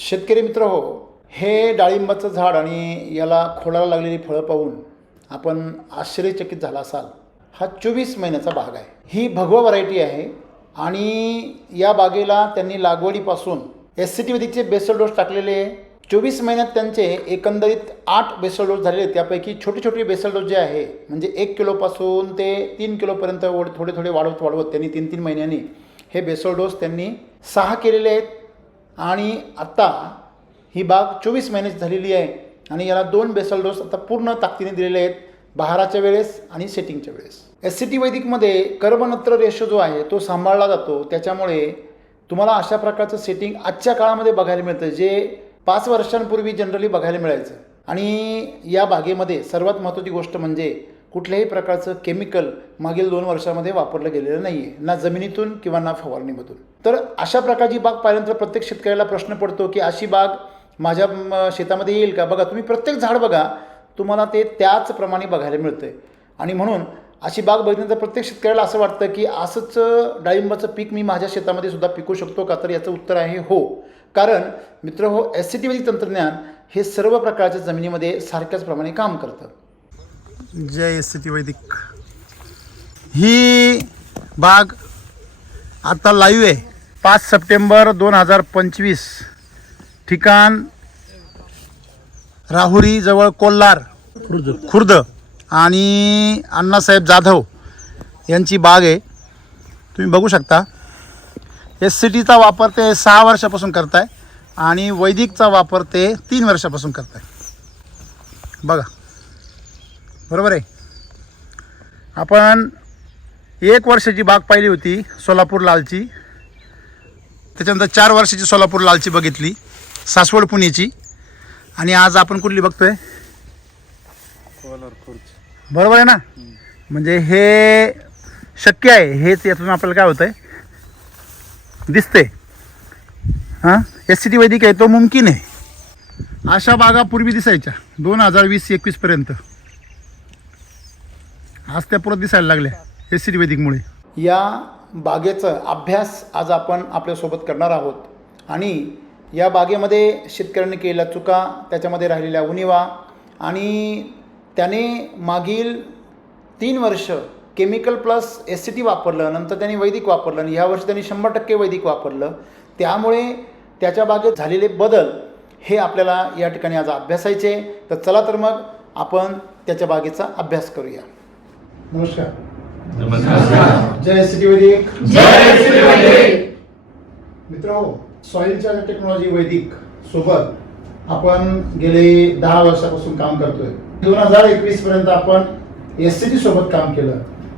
शेतकरी मित्र हो हे डाळिंबाचं झाड आणि याला खोडाला लागलेली फळं पाहून आपण आश्चर्यचकित झाला असाल. हा चोवीस महिन्याचा बाग आहे. ही भगवा व्हरायटी आहे आणि या बागेला त्यांनी लागवडीपासून एस सी टी वैदिकचे बेसल डोस टाकलेले आहे. चोवीस महिन्यात त्यांचे एकंदरीत आठ बेसल डोस झालेले आहेत. त्यापैकी छोटे छोटे बेसल डोस जे आहे म्हणजे एक किलोपासून ते तीन किलोपर्यंत थोडे थोडे वाढवत वाढवत त्यांनी तीन तीन महिन्यांनी हे बेसल डोस त्यांनी सहा केलेले आहेत. आणि आत्ता ही बाग चोवीस महिन्याची झालेली आहे आणि याला दोन बेसल डोस आता पूर्ण ताकदीने दिलेले आहेत बहाराच्या वेळेस आणि सेटिंगच्या वेळेस. एस सी टी वैदिकमध्ये कर्बनत्र रेशो जो आहे तो सांभाळला जातो. त्याच्यामुळे तुम्हाला अशा प्रकारचं सेटिंग आजच्या काळामध्ये बघायला मिळतं जे पाच वर्षांपूर्वी जनरली बघायला मिळायचं. आणि या बागेमध्ये सर्वात महत्त्वाची गोष्ट म्हणजे कुठल्याही प्रकारचं केमिकल मागील दोन वर्षामध्ये वापरलं गेलेलं नाही आहे ना जमिनीतून किंवा ना फवारणीमधून. तर अशा प्रकारची बाग पाहिल्यानंतर प्रत्येक शेतकऱ्याला प्रश्न पडतो की अशी बाग माझ्या म, शेतामध्ये येईल का? बघा तुम्ही प्रत्येक झाड बघा तुम्हाला ते त्याच प्रमाणे बघायला मिळतं आहे आणि म्हणून अशी बाग बघितल्यानंतर प्रत्येक शेतकऱ्याला असं वाटतं की असंच डाळिंबाचं पीक मी माझ्या शेतामध्ये सुद्धा पिकू शकतो का? तर याचं उत्तर आहे हो. कारण मित्र हो एस सी टी तंत्रज्ञान हे सर्व प्रकारच्या जमिनीमध्ये सारख्याच प्रमाणे काम करतं. जय एस सी टी वैदिक. ही बाग आता लाईव्ह आहे. पाच सप्टेंबर दोन हजार पंचवीस. ठिकाण राहुरी जवळ कोल्हार. खुर्द. खुर्द. आणि अण्णासाहेब जाधव यांची बाग आहे. तुम्ही बघू शकता. एस सी टीचा वापर ते सहा वर्षापासून करताय आणि वैदिकचा वापर ते तीन वर्षापासून करताय. बघा. बरोबर आहे? आपण एक वर्षाची बाग पाहिली होती सोलापूर लालची. त्याच्यानंतर चार वर्षाची सोलापूर लालची बघितली सासवड पुणेची. आणि आज आपण कुठली बघतोय? बरोबर आहे ना? म्हणजे हे शक्य आहे. हेच यातून आपल्याला काय होतंय? दिसते हां? एस सी टी वैदिक आहे तो मुमकिन आहे. अशा बागा पूर्वी दिसायच्या. दोन हजार वीस एकवीसपर्यंत आज त्या परत दिसायला लागल्या. एस सी टी वैदिकमुळे या बागेचा अभ्यास आज आपण आपल्यासोबत करणार आहोत. आणि या बागेमध्ये शेतकऱ्यांनी केलेल्या चुका त्याच्यामध्ये राहिलेल्या उणिवा आणि त्याने मागील तीन वर्ष chemical plus S C T वापरलं नंतर त्यांनी वैदिक वापरलं आणि ह्या वर्षी त्यांनी शंभर टक्के वैदिक वापरलं. त्यामुळे त्याच्या बागेत झालेले बदल हे आपल्याला या ठिकाणी आज अभ्यासायचे तर चला तर मग आपण त्याच्या बागेचा अभ्यास करूया. नमस्कार. जय एस टी वैदिक. मित्र सॉइलच्या टेक्नॉलॉजी वैदिक सोबत आपण गेले दहा वर्षापासून काम करतोय. दोन हजार एकवीस पर्यंत आपण एस सी टी सोबत काम केलं.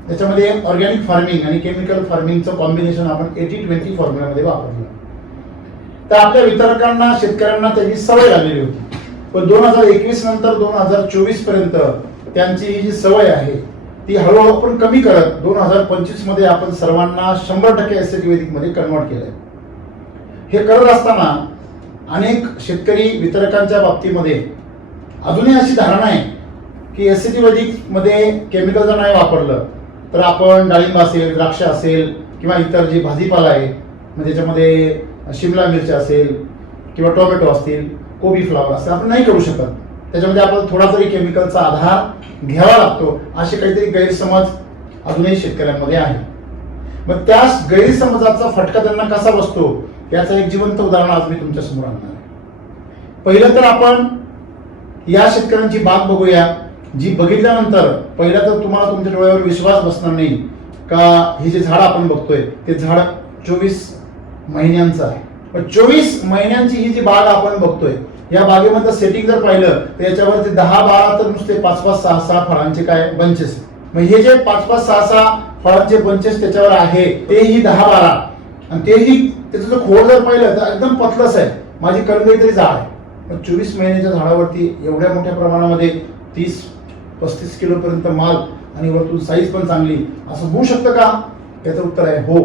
त्याच्यामध्ये ऑर्गॅनिक फार्मिंग आणि केमिकल फार्मिंगचं कॉम्बिनेशन आपण एटी ट्वेंटी फॉर्म्युलामध्ये वापरलं. तर आपल्या वितरकांना शेतकऱ्यांना त्याची सवय लागलेली होती. पण दोन हजार एकवीस नंतर दोन हजार चोवीसपर्यंत त्यांची ही जी सवय आहे ती हळूहळू आपण कमी करत दोन हजार पंचवीसमध्ये आपण सर्वांना शंभर टक्के एस कन्व्हर्ट कन्वर्ट केलंय. हे करत असताना अनेक शेतकरी वितरकांच्या बाबतीमध्ये अजूनही अशी धारणा आहे की एस सी टी केमिकल जर नाही वापरलं तर आपण डाळिंब असेल द्राक्ष असेल किंवा इतर जी भाजीपाला आहे म्हणजे त्याच्यामध्ये शिमला मिरची असेल किंवा टोमॅटो असतील कोबी फ्लावर असेल आपण नाही करू शकत. त्याच्यामध्ये आपण थोडा तरी केमिकलचा आधार घ्यावा लागतो असे काहीतरी गैरसमज अजूनही शेतकऱ्यांमध्ये आहे. मग त्याच गैरसमजाचा फटका त्यांना कसा बसतो याचं एक जिवंत उदाहरण आज मी तुमच्यासमोर आणणार आहे. पहिलं तर आपण या शेतकऱ्यांची बाग बघूया जी बघितल्यानंतर पहिला तर तुम्हाला तुमच्या डोळ्यावर विश्वास बसणार नाही का हे जे झाड आपण बघतोय ते झाड चोवीस महिन्यांचं आहे. पण चोवीस महिन्यांची ही जी बाग आपण बघतोय या बागेमधलं सेटिंग जर पाहिलं तर याच्यावरती दहा बारा तर नुसते पाच पाच सहा सहा फळांचे काय बंचेस मग हे जे पाच पाच सहा सहा फळांचे बंचेस त्याच्यावर आहे तेही दहा बारा. आणि तेही त्याचं जर खोड जर पाहिलं तर एकदम पतलंच आहे. माझी कणगई तरी झाड आहे. पण चोवीस महिन्याच्या झाडावरती एवढ्या मोठ्या प्रमाणामध्ये तीस पस्तीस किलोपर्यंत माल आणि वरतून साईज पण चांगली. असं होऊ शकतं का? याचं उत्तर आहे हो.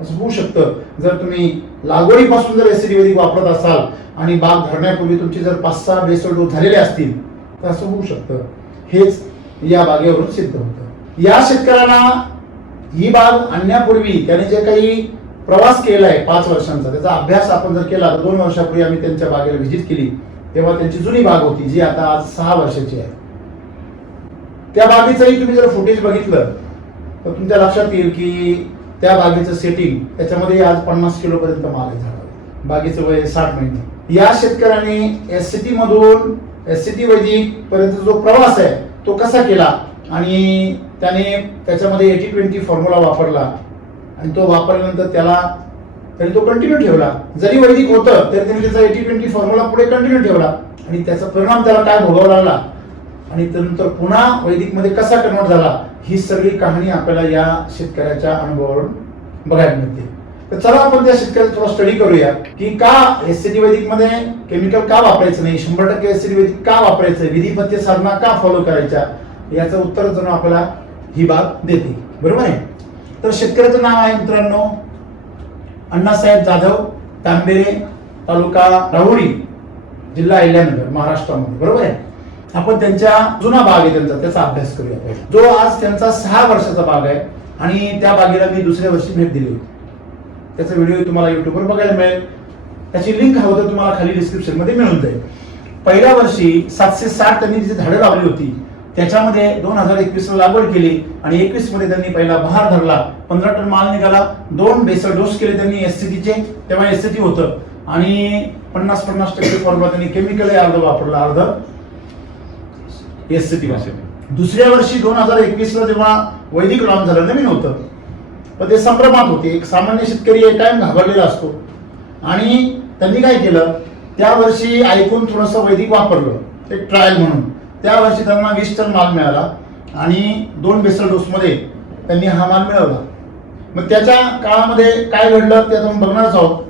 असं होऊ शकतं. जर तुम्ही लागवडीपासून जर एसिडिवेदिक वापरत असाल आणि बाग धरण्यापूर्वी तुमची जर पाच सहा बेसल डोस झालेले असतील तर असं होऊ शकतं. हेच या बागेवरून सिद्ध होतं. या शेतकऱ्यांना ही बाग आणण्यापूर्वी त्याने जे काही प्रवास केलाय पाच वर्षांचा त्याचा अभ्यास आपण जर केला तर दोन वर्षापूर्वी आम्ही त्यांच्या बागेला व्हिजिट केली तेव्हा त्यांची जुनी बाग होती जी आता आज सहा वर्षाची आहे. त्या बागेचंही तुम्ही जर फुटेज बघितलं तर तुमच्या लक्षात येईल की त्या बागेचं सेटिंग त्याच्यामध्ये आज पन्नास किलोपर्यंत माल आहे झाला बागेचं वय साठ महिने. या शेतकऱ्याने एस सी टी मधून एस सी टी वैदिक पर्यंत जो प्रवास आहे तो कसा केला? आणि त्याने त्याच्यामध्ये एटी ट्वेंटी फॉर्म्युला वापरला. आणि तो वापरल्यानंतर त्याला त्याने तो कंटिन्यू ठेवला. जरी वैदिक होतं तरी त्याने त्याचा एटी ट्वेंटी फॉर्म्युला पुढे कंटिन्यू ठेवला. आणि त्याचा परिणाम त्याला काय भोगावा लागला? आणि त्यानंतर पुन्हा वैदिकमध्ये कसा कन्वर्ट झाला? ही सगळी कहाणी आपल्याला या शेतकऱ्याच्या अनुभवावरून बघायला मिळते. तर चला आपण त्या शेतकऱ्याचा थोडा स्टडी करूया की का एस सी वैदिकमध्ये केमिकल का वापरायचं नाही? शंभर टक्के एस सी वैदिक का वापरायचं? विधिपत्य साधना का फॉलो करायच्या? याचं उत्तर जणू आपल्याला ही बाब देते. बरोबर आहे? तर शेतकऱ्याचं नाव आहे मित्रांनो अण्णासाहेब जाधव तांबेरे तालुका राहुरी जिल्हा अहिल्यानगर महाराष्ट्रामध्ये. बरोबर आहे? आपण त्यांच्या जुना बाग आहे त्यांचा त्याचा अभ्यास करूया. पहिले. जो आज त्यांचा सहा वर्षाचा बाग आहे आणि त्या बागेला मी दुसऱ्या वर्षी भेट दिली होती. त्याचा व्हिडिओ तुम्हाला युट्यूबवर बघायला मिळेल. त्याची लिंक हवं तर तुम्हाला खाली डिस्क्रिप्शनमध्ये मिळून जाईल. पहिल्या वर्षी सातशे साठ त्यांनी जी झाडं लावली होती त्याच्यामध्ये दोन हजार एकवीस ला लागवड केली आणि एकवीसमध्ये त्यांनी पहिला बहार धरला. पंधरा टन माल निघाला. दोन बेसर डोस केले त्यांनी एससीटीचे चे. तेव्हा एससीटी होतं. आणि पन्नास पन्नास टक्के फॉर्मला त्यांनी केमिकल अर्ध वापरला अर्ध. एस दुसऱ्या वर्षी दोन हजार एकवीसला जेव्हा वैदिक लॉन झालं नवीन होतं पण ते संभ्रमात होते. एक सामान्य शेतकरी एक टाइम घाबरलेला असतो. आणि त्यांनी काय केलं त्या वर्षी ऐकून थोडंसं वैदिक वापरलं एक ट्रायल म्हणून. त्या वर्षी त्यांना वीस टन माल मिळाला आणि दोन बेसल डोसमध्ये त्यांनी हा माल मिळवला. मग त्याच्या काळामध्ये काय घडलं ते आपण बघणारच आहोत.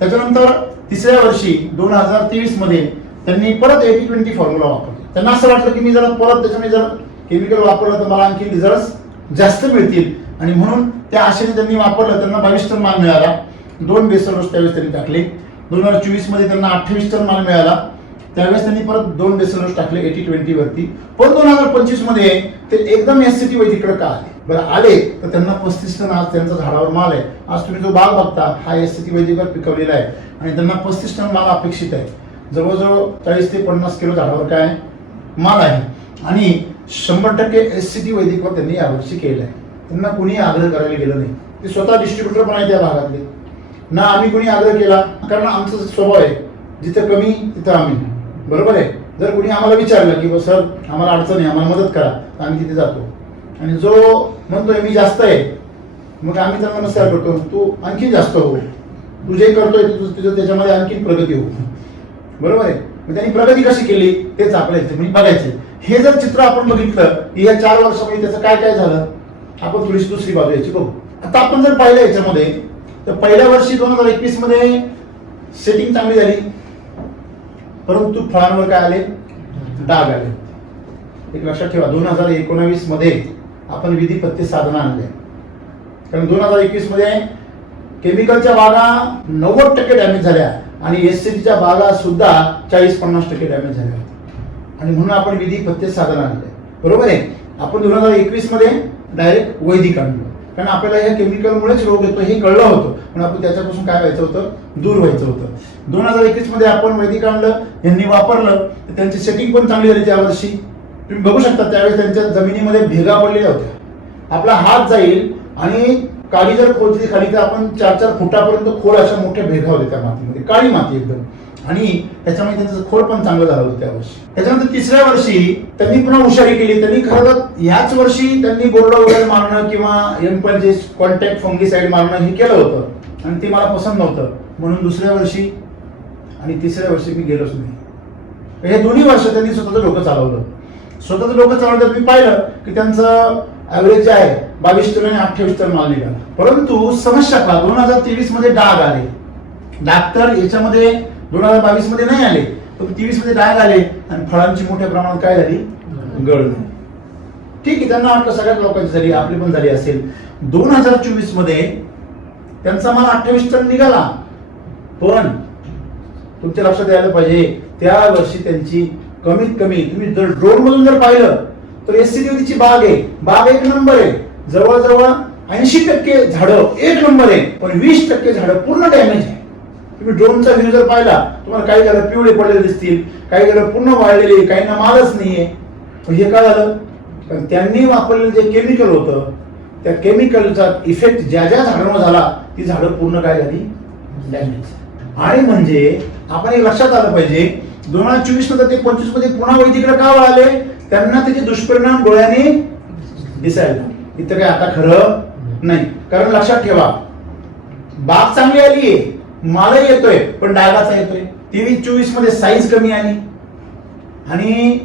त्याच्यानंतर तिसऱ्या वर्षी दोन हजार तेवीसमध्ये त्यांनी परत एटी ट्वेंटी फॉर्म्युला वापरला. त्यांना असं वाटलं की मी जरा परत त्याच्यामध्ये जर केमिकल वापरलं तर मला आणखी रिझल्ट जास्त मिळतील. आणि म्हणून त्या आशेने त्यांनी वापरलं त्यांना बावीस टन माल मिळाला. दोन बेसन रोज त्यावेळेस त्यांनी टाकले. दोन हजार चोवीसमध्ये त्यांना अठ्ठावीस टन माल मिळाला. त्यावेळेस त्यांनी परत दोन बेसन रोज टाकले एटी ट्वेंटी वरती. पण दोन हजार पंचवीसमध्ये ते एकदम एस सी टी वैदिकडे का आले? बरं आले तर त्यांना पस्तीस टन आज त्यांचा झाडावर माल आहे. आज तुम्ही जो बाग बघता हा एस सी टी वैदिकवर पिकवलेला आहे. आणि त्यांना पस्तीस टन माल अपेक्षित आहे. जवळजवळ चाळीस ते पन्नास किलो झाडावर काय आहे? माल आहे. आणि शंभर टक्के एस सी टी वैदिकवर त्यांनी यावर्षी केलं आहे त्यांना कुणी आग्रह करायला गेलं नाही. ते स्वतः डिस्ट्रीब्युटर पण आहे त्या भागातले. ना आम्ही कुणी आग्रह केला कारण आमचा स्वभाव आहे. जिथं कमी तिथं आम्ही. बरोबर आहे? जर कुणी आम्हाला विचारलं की "बा, सर आम्हाला अडचण आहे आम्हाला मदत करा तर आम्ही तिथे जातो. आणि जो म्हणतोय मी जास्त आहे. मग आम्ही त्यांना नमस्कार करतो. तू आणखी जास्त हो. तू जे करतोय तुझं तुझं त्याच्यामध्ये आणखी प्रगती हो. बरोबर आहे? त्यांनी प्रगती कशी केली? तेच आपल्या म्हणजे बघायचं. हे जर चित्र आपण बघितलं की या चार वर्षामध्ये त्याचं काय काय झालं? आपण थोडीशी दुसरी बाजू याची बघू. आता आपण जर पाहिलं याच्यामध्ये तर पहिल्या वर्षी दोन हजार एकवीसमध्ये सेटिंग चांगली झाली. परंतु फळांवर काय आले? डाग आले. एक लक्षात ठेवा दोन हजार एकोणावीसमध्ये आपण विधी पत्ते साधनं आणले कारण दोन हजार एकवीसमध्ये केमिकलच्या बागा नव्वद टक्के डॅमेज झाल्या. आणि एस सीच्या बागा सुद्धा चाळीस पन्नास टक्के डॅमेज झाल्या होत्या आणि म्हणून आपण विधी पत्ते साधन आणले बरोबर आहे? आपण दोन हजार एकवीसमध्ये डायरेक्ट वैदिक आणलो. कारण आपल्याला ह्या केमिकलमुळेच रोग येतो हे कळलं होतं. पण आपण त्याच्यापासून काय व्हायचं होतं? दूर व्हायचं होतं. दोन हजार एकवीसमध्ये आपण वैदिक आणलं यांनी वापरलं तर त्यांची सेटिंग पण चांगली झाली त्या वर्षी तुम्ही बघू शकता त्यावेळेस त्यांच्या जमिनीमध्ये भेगा पडलेल्या होत्या. आपला हात जाईल आणि काळी जर खोदली खाली तर आपण चार चार फुटापर्यंत खोल अशा मोठ्या भेगा होत्या त्या मातीमध्ये. काळी माती एकदम. आणि त्याच्यामुळे त्यांचं खोड पण चांगलं झालं होतं त्या वर्षी त्याच्यानंतर तिसऱ्या वर्षी त्यांनी पुन्हा हुशारी केली. त्यांनी खरं तर याच वर्षी त्यांनी बोर्ड वगैरे मारणं किंवा एम जे कॉन्टॅक्ट फंगिसाईड मारणं हे केलं होतं. आणि ते मला पसंत नव्हतं. म्हणून दुसऱ्या वर्षी आणि तिसऱ्या वर्षी मी गेलोच नाही. हे दोन्ही वर्ष त्यांनी स्वतःचं डोकं चालवलं. स्वतःचं डोकं चालवलं मी पाहिलं की त्यांचं ऍव्हरेज जे आहे. बावीस टन आणि अठ्ठावीस टन माल निघाला. परंतु समस्या का दोन हजार तेवीसमध्ये डाग आले. डाग तर याच्यामध्ये दोन हजार बावीसमध्ये नाही आले. पण तेवीसमध्ये डाग आले आणि फळांची मोठ्या प्रमाणात काय झाली? गळ ठीक आहे त्यांना वाटलं सगळ्याच लोकांची झाली आपली पण झाली असेल. दोन हजार चोवीसमध्ये त्यांचा माल अठ्ठावीस टन निघाला. पण तुमच्या लक्षात यायला पाहिजे त्या वर्षी त्यांची कमीत कमी तुम्ही जर ड्रोन मधून जर पाहिलं तर एस सी ची बाग आहे. बाग एक नंबर आहे. जवळजवळ ऐंशी टक्के झाडं एक नंबर आहे. पण वीस टक्के झाडं पूर्ण डॅमेज आहे. तुम्ही ड्रोनचा व्ह्यू जर पाहिला तुम्हाला काही झाडं पिवळे पडलेले दिसतील काही झाडं पूर्ण वाळलेली काहींना मालच नाहीये. पण हे काय झालं? पण त्यांनी वापरलेलं जे केमिकल होतं त्या केमिकलचा इफेक्ट ज्या ज्या झाडांवर झाला ती झाडं पूर्ण काय झाली? डॅमेज आणि म्हणजे आपण एक लक्षात आलं पाहिजे दोन हजार चोवीस नंतर ते पंचवीसमध्ये पुन्हा वैदिकडे का वळाले? त्यांना त्याचे दुष्परिणाम डोळ्याने दिसायला. इथं काय आता खरं नाही. कारण लक्षात ठेवा बाग चांगली आली मालही येतोय पण डागाचा येतोय. तेवीस चोवीसमध्ये साईज कमी आली. आणि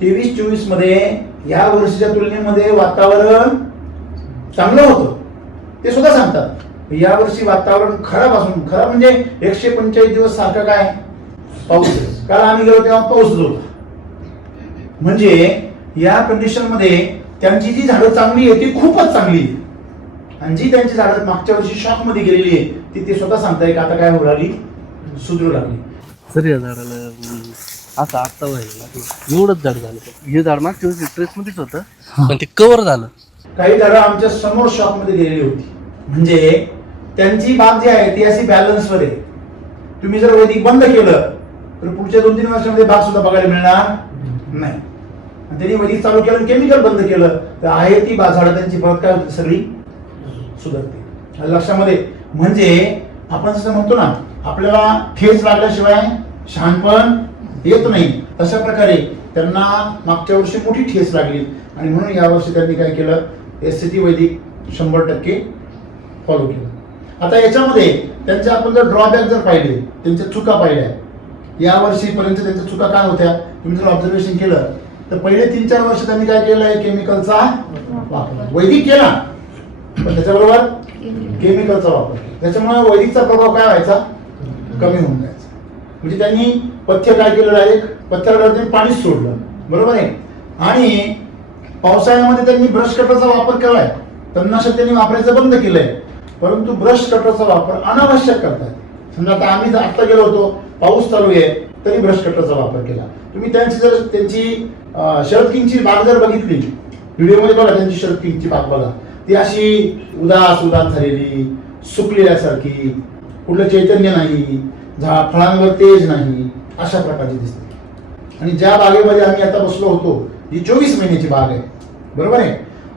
तेवीस चोवीसमध्ये या वर्षीच्या तुलनेमध्ये वातावरण चांगलं होतं. ते सुद्धा सांगतात. या वर्षी वातावरण खराब असून खराब म्हणजे एकशे पंचेचाळीस दिवस सारखं काय? पाऊस. काल आम्ही गेलो तेव्हा पाऊसच होता. म्हणजे या कंडिशनमध्ये त्यांची जी झाडं चांगली आहे ती खूपच चांगली आहे आणि जी त्यांची झाडं मागच्या वर्षी शॉकमध्ये गेलेली आहे ती ते स्वतः सांगताय की आता काय होऊ लागली? सुधरू लागली. सर या झाडाला असं आत्ता व्हायला एवढंच झाड झालं. हे झाड मागच्या वर्षी ट्रेस मध्येच होतं. पण ते कव्हर झालं. काही झाडं आमच्यासमोर शॉपमध्ये गेलेली होती. म्हणजे त्यांची बाग जी आहे ती अशी बॅलन्स वर आहे. तुम्ही जर वैदिक बंद केलं तर पुढच्या दोन तीन वर्षामध्ये बाग सुद्धा बघायला मिळणार नाही. त्यांनी वैदिक चालू केलं केमिकल बंद केलं. तर आहे ती झाडं त्यांची परत काय होती? सगळी सुधारते. लक्षामध्ये म्हणजे आपण जसं म्हणतो ना आपल्याला ठेच लागल्याशिवाय शहाणपण येत नाही. तशा प्रकारे त्यांना मागच्या वर्षी मोठी ठेस लागली. आणि म्हणून या वर्षी त्यांनी काय केलं? एस सी टी वैदिक शंभर टक्के फॉलो केलं. आता याच्यामध्ये त्यांचे आपण जर ड्रॉबॅक जर पाहिले त्यांच्या चुका पाहिल्या या वर्षीपर्यंत त्यांच्या चुका काय होत्या? तुम्ही जर ऑब्झर्वेशन केलं तर पहिले तीन चार वर्ष त्यांनी काय केलंय केमिकलचा वापर. वैदिक केला पण त्याच्याबरोबर केमिकलचा वापर त्याच्यामुळे वैदिकचा प्रभाव काय व्हायचा? कमी होऊन जायचा. म्हणजे त्यांनी पथ्य काय केलं डायरेक्ट पथ्यावर त्यांनी पाणीच सोडलं. बरोबर आहे? आणि पावसाळ्यामध्ये त्यांनी ब्रश कटरचा वापर केलाय. तणनाशक त्यांनी वापरायचं बंद केलंय. परंतु ब्रश कटरचा वापर अनावश्यक करतात समजा आता आम्ही जर आत्ता गेलो होतो पाऊस चालू आहे. तरी ब्रश कटरचा वापर केला. तुम्ही त्यांची जर त्यांची शरद किंगची बाग जर बघितली व्हिडिओमध्ये बघा त्यांची शरद किंगची बाग बघा. ती अशी उदास उदास झालेली सुकलेल्यासारखी कुठलं चैतन्य नाही झा फळांवर तेज नाही अशा प्रकारची दिसते. आणि ज्या बागेमध्ये आम्ही आता बसलो होतो ही चोवीस महिन्याची बाग आहे. बरोबर आहे?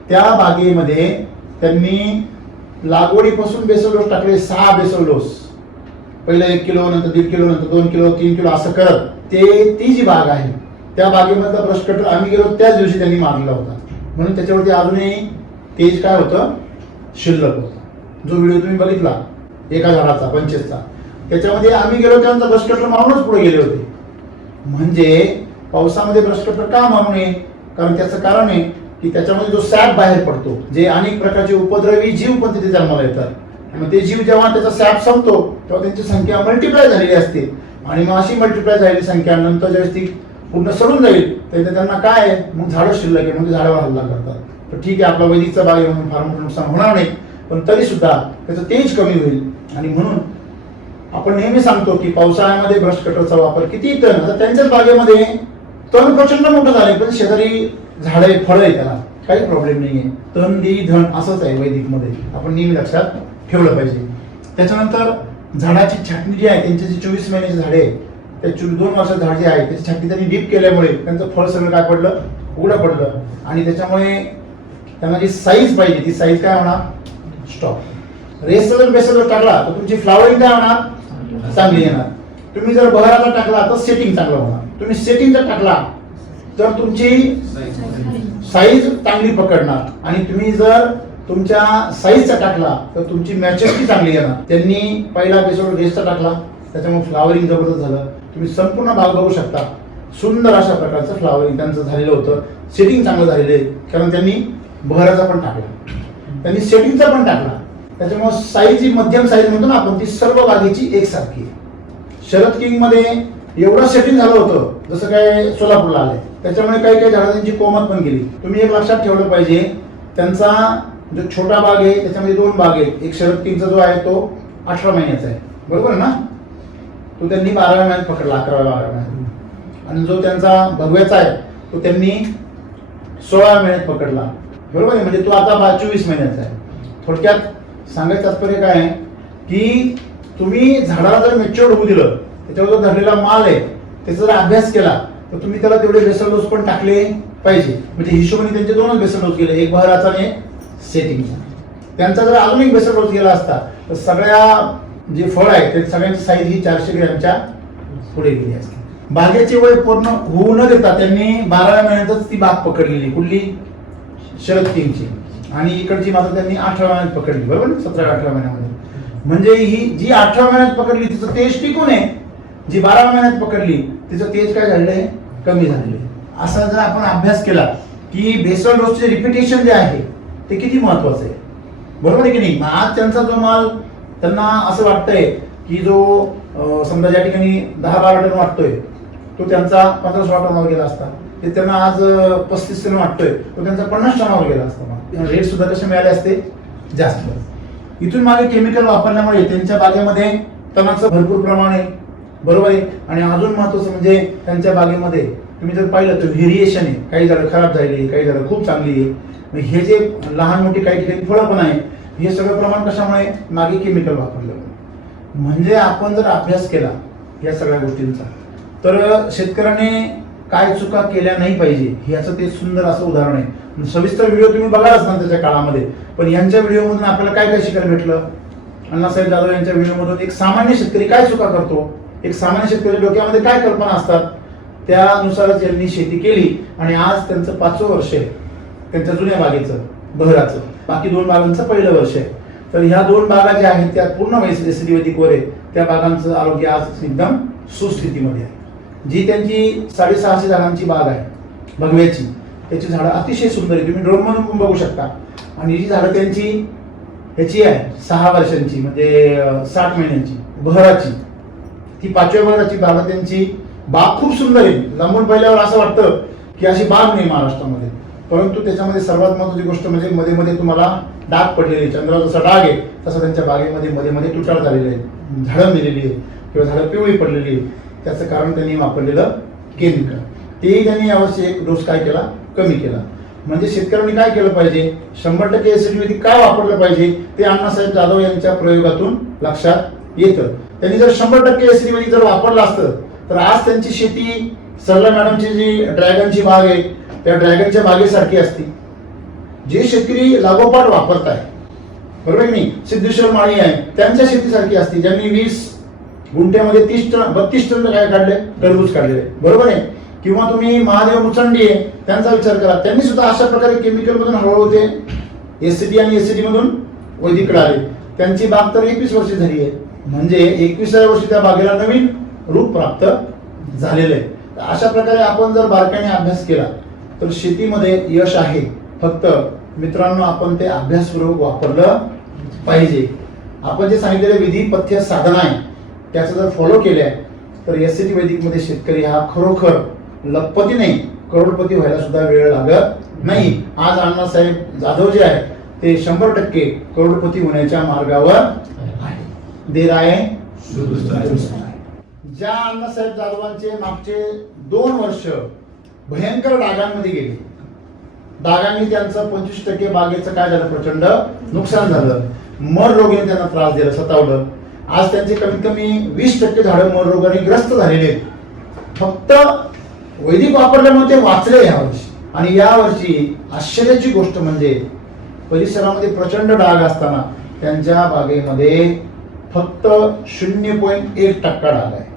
त्या बागेमध्ये त्यांनी लागवडीपासून बेसल डोस टाकले सहा बेसल डोस. पहिलं एक किलो नंतर दीड किलो नंतर दोन किलो तीन किलो असं करत ते ती जी बाग आहे त्या बागेमधला ब्रश कटर आम्ही गेलो त्याच दिवशी त्यांनी मारलेला होता. म्हणून त्याच्यावरती अजूनही तेज काय होतं? शिल्लक होतं. जो व्हिडिओ तुम्ही बघितला एका झाडाचा पंचेसचा त्याच्यामध्ये आम्ही गेलो त्यांचा ब्रश कटर मारूनच पुढे गेले होते. म्हणजे पावसामध्ये ब्रश कटर का मारू नये? कारण त्याचं कारण आहे की त्याच्यामध्ये जो सॅप बाहेर पडतो जे अनेक प्रकारचे उपद्रवी जीव पण तिथे जन्माला येतात मग ते जीव जेव्हा त्याचा सॅप संपतो तेव्हा त्यांची संख्या मल्टिप्लाय झालेली असते. आणि मग अशी मल्टिप्लाय झालेली संख्या नंतर ज्यावेळेस ती पूर्ण सडून जाईल तर त्यांना काय आहे? मग झाडं शिल्लक आहे म्हणजे मग झाडावर हल्ला करतात तर ठीक आहे आपला वैदिकचा भाग आहे म्हणून फार मोठं नुकसान होणार नाही पण तरी सुद्धा त्याचं तेज कमी होईल. आणि म्हणून आपण नेहमी सांगतो की पावसाळ्यामध्ये ब्रश कटरचा वापर किती तण आता त्यांच्याच बागेमध्ये तण प्रचंड मोठं झाले पण शेजारी झाडे फळं आहे त्याला. काही प्रॉब्लेम नाहीये. तण देई धन असंच आहे वैदिकमध्ये. आपण नेहमी लक्षात ठेवलं पाहिजे. त्याच्यानंतर झाडाची छाटणी जी आहे त्यांची जी चोवीस महिन्याची झाडे आहे त्या चो- दोन वर्षात झाड जे आहे त्याची छाटणी त्यांनी डीप केल्यामुळे त्यांचं फळ सगळं काय पडलं? उघडं पडलं. आणि त्याच्यामुळे त्यांना जी साईज पाहिजे ती साईज काय होणार? स्टॉप रेस जर बेसल टाकला तर तुमची फ्लावरिंग काय होणार? चांगली येणार. तुम्ही जर बहराला टाकला तर सेटिंग चांगलं होणार. तुम्ही सेटिंग जर टाकला तर तुमची साईज चांगली पकडणार. आणि तुम्ही जर तुमच्या साईजचा टाकला तर तुमची मॅच्युरिटी चांगली येणार. त्यांनी पहिला एपिसोड रेसचा टाकला त्याच्यामुळे फ्लावरिंग जबरदस्त झालं. तुम्ही संपूर्ण भाग बघू शकता. सुंदर अशा प्रकारचं फ्लावरिंग त्यांचं झालेलं होतं. सेटिंग चांगलं झालेलं आहे. कारण त्यांनी बहराचा पण टाकला. त्यांनी सेटिंगचा पण टाकला. त्याच्यामुळे साईज जी मध्यम साईज म्हणतो ना आपण ती सर्व बागेची एकसारखी आहे. शरद किंगमध्ये एवढं सेटिंग झालं होतं जसं काय सोलापूरला आलंय. त्याच्यामुळे काही काही झाडांची कोमत पण गेली तुम्ही एक लक्षात ठेवलं पाहिजे त्यांचा जो छोटा बाग आहे त्याच्यामध्ये दोन बाग आहेत. एक शरद किंगचा जो आहे तो अठरा महिन्याचा आहे. बरोबर ना? तो त्यांनी बाराव्या महिन्यात पकडला अकराव्या बाराव्या महिन्यात. आणि जो त्यांचा भगव्याचा आहे तो त्यांनी सोळाव्या महिन्यात पकडला. बरोबर आहे? म्हणजे तो आता बा चोवीस महिन्याचा आहे. थोडक्यात सांगायचं तात्पर्य काय आहे? की तुम्ही झाडाला जर मेच्युअर होऊ दिलं त्याच्यावर जो धरलेला माल आहे त्याचा जर अभ्यास केला तर तुम्ही त्याला तेवढे बेसल डोस पण टाकले पाहिजे. म्हणजे हिशोबाने त्यांचे दोनच बेसल डोस गेले एक बहराचा आणि एक सेटिंग त्यांचा जर अजून एक बेसर डोस गेला असता तर सगळ्या जे फळ आहे ते सगळ्यांची साईज ही चारशे ग्रॅमच्या पुढे गेली असते. बागेचे वय पूर्ण होऊ न देता त्यांनी बाराव्या महिन्यातच ती बाग पकडलेली कुठली? शरद तीनची आणि इकडची मात्र त्यांनी अठरा महिन्यात पकडली बरोबर? ना? सतरा अठरा महिन्यामध्ये. म्हणजे ही जी अठरा महिन्यात पकडली तिचं तेज टिकून आहे. जी बारा महिन्यात पकडली तिचं तेज काय झालेलं आहे? कमी झालेलं आहे. असा जर आपण अभ्यास केला की बेसल रोजचे रिपिटेशन जे आहे ते किती महत्वाचं आहे? बरोबर आहे की नाही? मग आज त्यांचा जो माल त्यांना असं वाटतंय की जो समजा ज्या ठिकाणी दहा बारा टन वाटतोय तो त्यांचा पंधरा सोळा टनावर गेला असता. ते त्यांना आज पस्तीस टन वाटतोय तो त्यांचा पन्नास टनावर गेला असता रेट सुद्धा कसे मिळाले असते? जास्त. इथून मागे केमिकल वापरल्यामुळे त्यांच्या बागेमध्ये तणाचं भरपूर प्रमाण आहे. बरोबर आहे? आणि अजून महत्वाचं म्हणजे त्यांच्या बागेमध्ये तुम्ही जर पाहिलं तर व्हेरिएशन आहे. काही झाडं खराब झालेली काही झाडं खूप चांगली आहे. हे जे लहान मोठी काही ठिकाणी फळं पण आहे हे सगळं प्रमाण कशामुळे मागे केमिकल वापरलं? म्हणजे आपण जर अभ्यास केला या सगळ्या गोष्टींचा तर शेतकऱ्याने काय चुका केल्या नाही पाहिजे याचं ते सुंदर असं उदाहरण आहे. सविस्तर व्हिडिओ तुम्ही बघालच ना त्याच्या काळामध्ये पण यांच्या व्हिडिओमधून आपल्याला काय काय शिकायला भेटलं? अण्णासाहेब जाधव यांच्या व्हिडिओमधून एक सामान्य शेतकरी काय चुका करतो? एक सामान्य शेतकरी डोक्यामध्ये काय कल्पना असतात? त्यानुसारच यांनी शेती केली आणि आज त्यांचं पाचवं वर्ष आहे. त्यांच्या जुन्या बागेचं बहराचं. बाकी दोन बागांचं पहिलं वर्ष आहे. तर ह्या दोन बागा ज्या आहेत त्या पूर्ण एसिडी वैदिक वर आहे. त्या बागांचं आरोग्य आज एकदम सुस्थितीमध्ये आहे. जी त्यांची साडेसहाशे झाडांची बाग आहे भगव्याची त्याची झाडं अतिशय सुंदर आहे. तुम्ही ड्रोन मधून बघू शकता. आणि जी झाडं त्यांची ह्याची आहे सहा वर्षांची म्हणजे साठ महिन्यांची बहराची. ती पाचव्या बहराची बाग त्यांची बाग खूप सुंदर आहे. लांबून पाहिल्यावर असं वाटतं की अशी बाग नाही महाराष्ट्रामध्ये. परंतु त्याच्यामध्ये सर्वात महत्वाची गोष्ट म्हणजे मध्ये मध्ये तुम्हाला डाग पडलेले चंद्रा जसा डाग आहे तसा त्यांच्या बागेमध्ये मध्ये मध्ये तुटाळ झालेले आहे. झाडं मेलेली आहे किंवा झाडं पिवळी पडलेली आहे त्याचं कारण त्यांनी वापरलेलं केमिकल तेही त्यांनी यावर्षी एक डोस काय केला? कमी केला. म्हणजे शेतकऱ्यांनी काय केलं पाहिजे? शंभर टक्के एसिडिटी काय वापरलं पाहिजे? ते अण्णासाहेब जाधव यांच्या प्रयोगातून लक्षात येतं. त्यांनी जर शंभर टक्के एसिडिटी जर वापरलं असतं तर आज त्यांची शेती सरला मॅडमची जी ड्रॅगनची बाग आहे त्या ड्रॅगनच्या बागेसारखी असती. जे शेतकरी लागोपाठ वापरत आहे बरोबर नाही? सिद्धेश्वर माळी आहे त्यांच्या शेतीसारखी असते. ज्यांनी वीस गुंठ्यामध्ये तीस टन बत्तीस टन काय काढले? टरबूज काढलेले. बरोबर आहे? किंवा तुम्ही महादेव मुचंडी आहे त्यांचा विचार करा. त्यांनी सुद्धा अशा प्रकारे केमिकल मधून हळूहळू ते एसीडी आणि एसीडी मधून वैदिकडे आले. त्यांची बाग तर एकवीस वर्षी झाली आहे. म्हणजे एकविसाव्या वर्षी त्या बागेला नवीन रूप प्राप्त झालेलं आहे. अशा प्रकारे आपण जर बारकाईने अभ्यास केला तर शेतीमध्ये यश आहे. फक्त मित्रांनो आपण ते अभ्यासपूर्वक वापरलं पाहिजे. आपण जे सांगितलेले विधी पथ्य साधना आहे त्याचं जर फॉलो केल्या तर एस सी टी वैदिकमध्ये शेतकरी हा खरोखर लखपती नाही. करोडपती व्हायला सुद्धा वेळ लागत नाही. आज अण्णासाहेब जाधव जे आहे ते शंभर टक्के करोडपती होण्याच्या मार्गावर आहे. देर आहे. ज्या अण्णासाहेब जाधवांचे मागचे दोन वर्ष भयंकर डागांमध्ये गेले. डागांनी त्यांचं पंचवीस टक्के बागेचं काय झालं? प्रचंड नुकसान झालं. मर रोगाने त्यांना त्रास दिला सतावलं. आज त्यांचे कमीत कमी वीस टक्के झाडं मर रोगाने ग्रस्त झालेले आहेत. फक्त वैदिक वापरल्यामुळे ते वाचले यावर्षी आणि यावर्षी आश्चर्याची गोष्ट म्हणजे परिसरामध्ये प्रचंड डाग असताना त्यांच्या बागेमध्ये फक्त शून्य पॉईंट एक टक्का डाग आहे.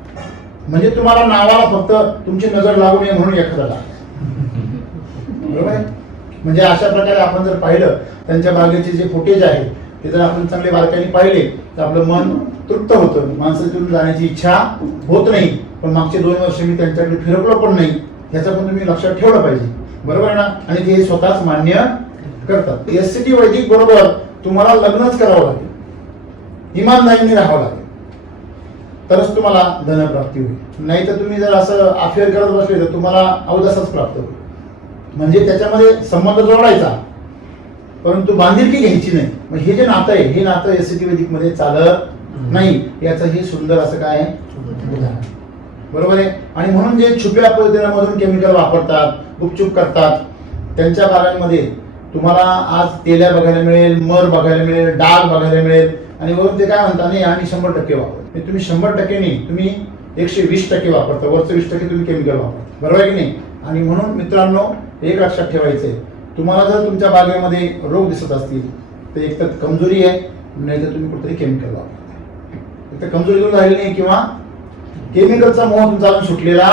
म्हणजे तुम्हाला नावाला फक्त तुमची नजर लागू नये म्हणून एखादा बरोबर आहे? म्हणजे अशा प्रकारे आपण जर पाहिलं त्यांच्या बागेचे जे फुटेज आहे ते जर आपण चांगले बारकाईने पाहिले तर आपलं मन तृप्त होतं. माणसातून जाण्याची इच्छा होत नाही. पण मागचे दोन वर्ष मी त्यांच्याकडे फिरवलं पण नाही. ह्याचं पण तुम्ही लक्षात ठेवलं पाहिजे. बरोबर आहे ना? आणि ते स्वतःच मान्य करतात. एस सी टी वैदिक बरोबर तुम्हाला लग्नच करावं लागेल. इमानदारीने राहावं लागेल. तरच तुम्हाला धनप्राप्ती होईल. नाही तर तुम्ही जर असं अफेअर करत बसले तर तुम्हाला अवदसाच प्राप्त होईल. म्हणजे त्याच्यामध्ये संबंध जोडायचा परंतु बांधिलकी घ्यायची नाही. मग हे जे नातं आहे हे नातं एस टी वैदिकमध्ये चालत नाही. याचं हे सुंदर असं काय? उदाहरण. बरोबर आहे? आणि म्हणून जे छुप्या पद्धतीमधून केमिकल वापरतात गुपचूप करतात त्यांच्या बागांमध्ये तुम्हाला आज तेल्या बघायला मिळेल मर बघायला मिळेल डाग बघायला मिळेल आणि वरून ते काय म्हणता नाही आम्ही शंभर टक्के वापरतो. तुम्ही शंभर टक्के नाही तुम्ही एकशे वीस टक्के वापरता वरचं वीस टक्के तुम्ही केमिकल वापरता. बरोबर आहे की नाही? आणि म्हणून मित्रांनो एक लक्षात ठेवायचं आहे तुम्हाला जर तुमच्या बागेमध्ये रोग दिसत असतील तर एक तर कमजोरी आहे नाही तर तुम्ही कुठेतरी केमिकल वापरता. एक तर कमजोरी दूर झालेली नाही किंवा केमिकलचा मोह तुमचा अजून सुटलेला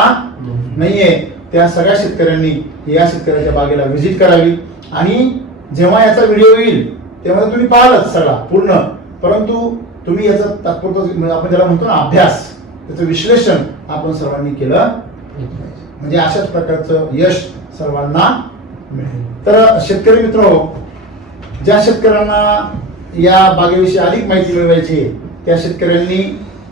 नाहीये. त्या सगळ्या शेतकऱ्यांनी या शेतकऱ्याच्या बागेला व्हिजिट करावी. आणि जेव्हा याचा व्हिडिओ येईल तेव्हा तुम्ही पाहालच सगळा पूर्ण. परंतु तुम्ही याचा तात्पुरता म्हणजे आपण ज्याला म्हणतो ना अभ्यास त्याचं विश्लेषण आपण सर्वांनी केलं म्हणजे अशाच प्रकारचं यश सर्वांना मिळेल. तर शेतकरी मित्र हो, ज्या शेतकऱ्यांना या बागेविषयी अधिक माहिती मिळवायची आहे, त्या शेतकऱ्यांनी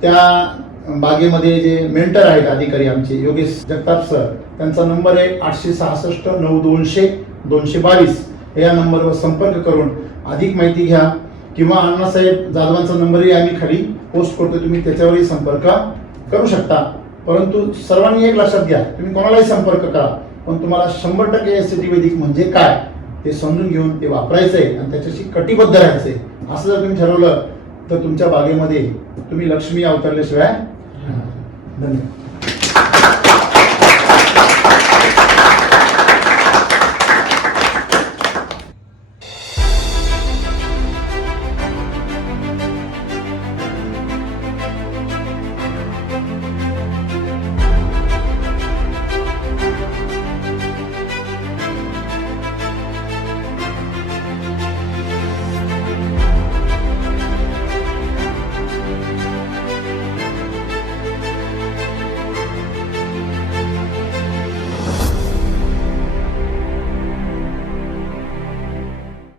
त्या बागेमध्ये जे मेंटर आहेत अधिकारी आमचे योगेश जगताप सर त्यांचा नंबर आहे आठशे सहासष्ट नऊ दोनशे दोनशे बावीस. या नंबरवर संपर्क करून अधिक माहिती घ्या. किंवा अण्णासाहेब जाधवांचा नंबरही आम्ही खाली पोस्ट करतो तुम्ही त्याच्यावरही संपर्क करू शकता. परंतु सर्वांनी एक लक्षात घ्या तुम्ही कोणालाही संपर्क करा पण तुम्हाला शंभर टक्के एस वैदिक म्हणजे काय ते समजून घेऊन ते वापरायचंय आणि त्याच्याशी कटिबद्ध राहायचंय. असं जर तुम्ही ठरवलं तर तुमच्या बागेमध्ये तुम्ही लक्ष्मी अवतरल्याशिवाय धन्यवाद.